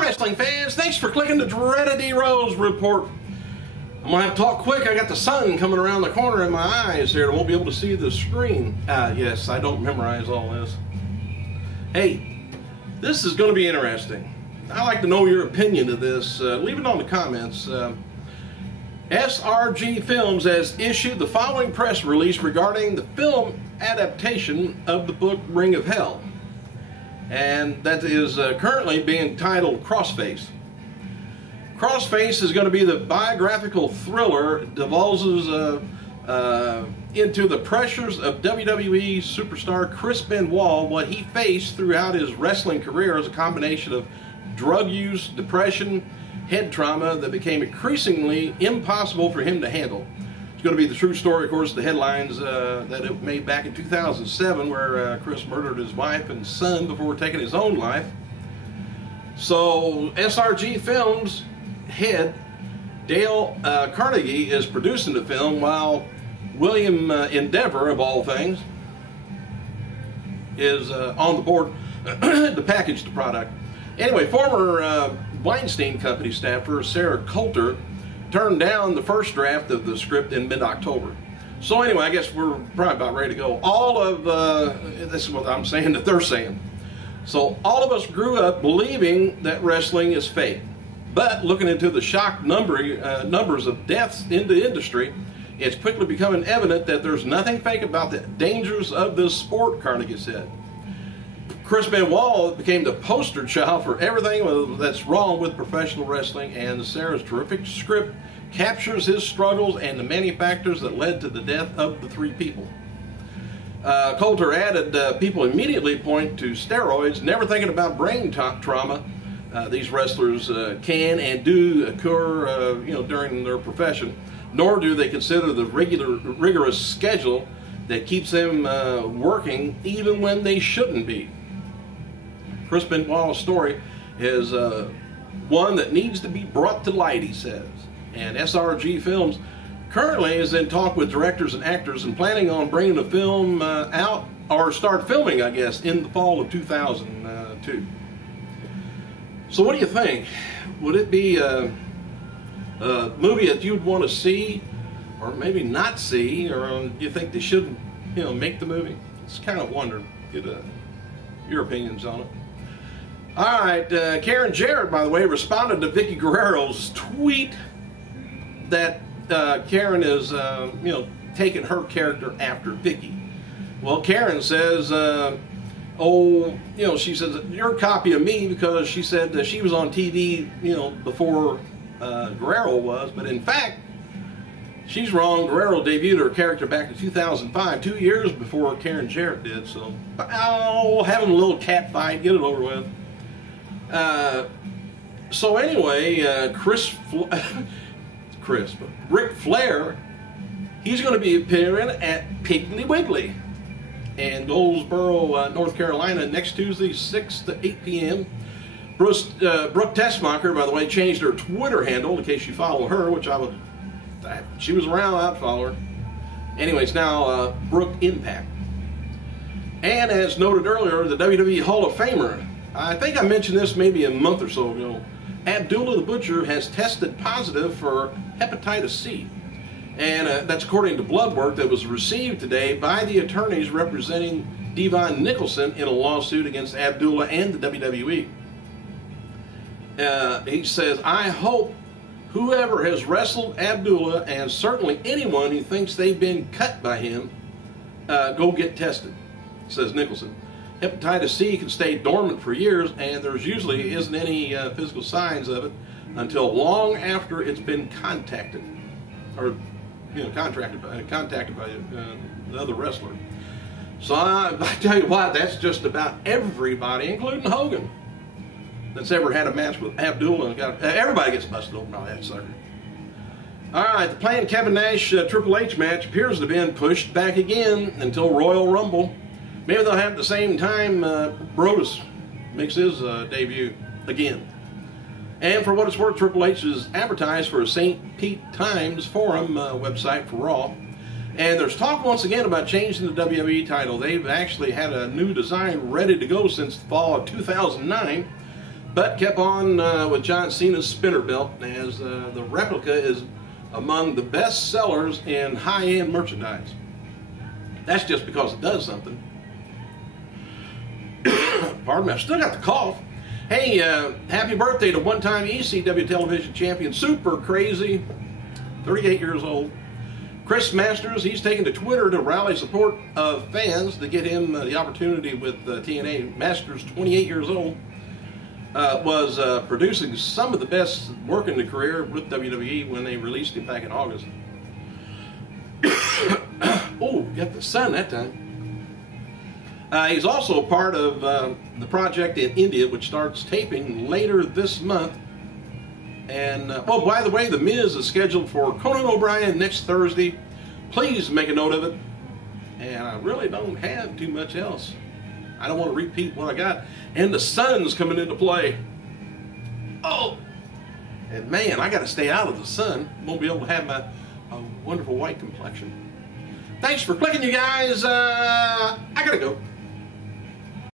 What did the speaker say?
Hi, wrestling fans. Thanks for clicking the dreaded D-Rose report. I'm going to have to talk quick. I got the sun coming around the corner in my eyes here. I won't be able to see the screen. Yes, I don't memorize all this. Hey, this is going to be interesting. I'd like to know your opinion of this. Leave it on the comments. SRG Films has issued the following press release regarding the film adaptation of the book Ring of Hell. And that is currently being titled Crossface. Crossface is going to be the biographical thriller that divulges into the pressures of WWE superstar Chris Benoit, what he faced throughout his wrestling career as a combination of drug use, depression, head trauma that became increasingly impossible for him to handle. It's going to be the true story, of course, the headlines that it made back in 2007 where Chris murdered his wife and son before taking his own life. So SRG Films head Dale Carnegie is producing the film, while William Endeavor, of all things, is on the board to package the product. Anyway, former Weinstein Company staffer Sarah Coulter turned down the first draft of the script in mid-October. So anyway, I guess we're probably about ready to go. All of, this is what I'm saying that they're saying. So all of us grew up believing that wrestling is fake. But looking into the shock numbers of deaths in the industry, it's quickly becoming evident that there's nothing fake about the dangers of this sport, Carnegie said. Chris Benoit became the poster child for everything that's wrong with professional wrestling, and Sarah's terrific script captures his struggles and the many factors that led to the death of the three people. Coulter added, people immediately point to steroids, never thinking about brain trauma these wrestlers can and do occur during their profession, nor do they consider the rigorous schedule that keeps them working even when they shouldn't be. Chris Benoit's story is one that needs to be brought to light, he says. And SRG Films currently is in talk with directors and actors and planning on bringing the film out, or start filming, I guess, in the fall of 2002. So what do you think? Would it be a movie that you'd want to see, or maybe not see, or do you think they should, make the movie? It's kind of wondering. Get your opinions on it. All right, Karen Jarrett, by the way, responded to Vicky Guerrero's tweet that Karen is, taking her character after Vicky. Well, Karen says, she says, you're a copy of me, because she said that she was on TV, before Guerrero was, but in fact, she's wrong. Guerrero debuted her character back in 2005, 2 years before Karen Jarrett did, so, having a little cat fight, get it over with. So anyway, Ric Flair, he's going to be appearing at Piggly Wiggly in Goldsboro, North Carolina, next Tuesday, 6 to 8 p.m. Brooke Tessmacher, by the way, changed her Twitter handle in case you follow her, which she was around, I'd follow her. Anyway, it's now Brooke Impact. And as noted earlier, the WWE Hall of Famer, I think I mentioned this maybe a month or so ago, Abdullah the Butcher has tested positive for hepatitis C. And that's according to blood work that was received today by the attorneys representing Devon Nicholson in a lawsuit against Abdullah and the WWE. He says, I hope whoever has wrestled Abdullah, and certainly anyone who thinks they've been cut by him, go get tested, says Nicholson. Hepatitis C can stay dormant for years, and there's usually isn't any physical signs of it until long after it's been contacted, or contacted by another wrestler. So I tell you what, that's just about everybody, including Hogan, that's ever had a match with Abdullah. Everybody gets busted open by that sucker. All right, the planned Kevin Nash Triple H match appears to have been pushed back again until Royal Rumble. Maybe they'll have at the same time Brodus makes his debut again. And for what it's worth, Triple H is advertised for a St. Pete Times Forum website for Raw. And there's talk once again about changing the WWE title. They've actually had a new design ready to go since the fall of 2009. but kept on with John Cena's spinner belt, as the replica is among the best sellers in high-end merchandise. That's just because it does something. Pardon me, I still got the cough. Hey, happy birthday to one-time ECW television champion, Super Crazy, 38 years old. Chris Masters, he's taken to Twitter to rally support of fans to get him the opportunity with TNA. Masters, 28 years old, was producing some of the best work in the career with WWE when they released him back in August. Oh, got the sun that time. He's also part of the project in India, which starts taping later this month. And, oh, by the way, The Miz is scheduled for Conan O'Brien next Thursday. Please make a note of it. And I really don't have too much else. I don't want to repeat what I got. And the sun's coming into play. Oh! And man, I got to stay out of the sun. Won't be able to have my wonderful white complexion. Thanks for clicking, you guys. I got to go.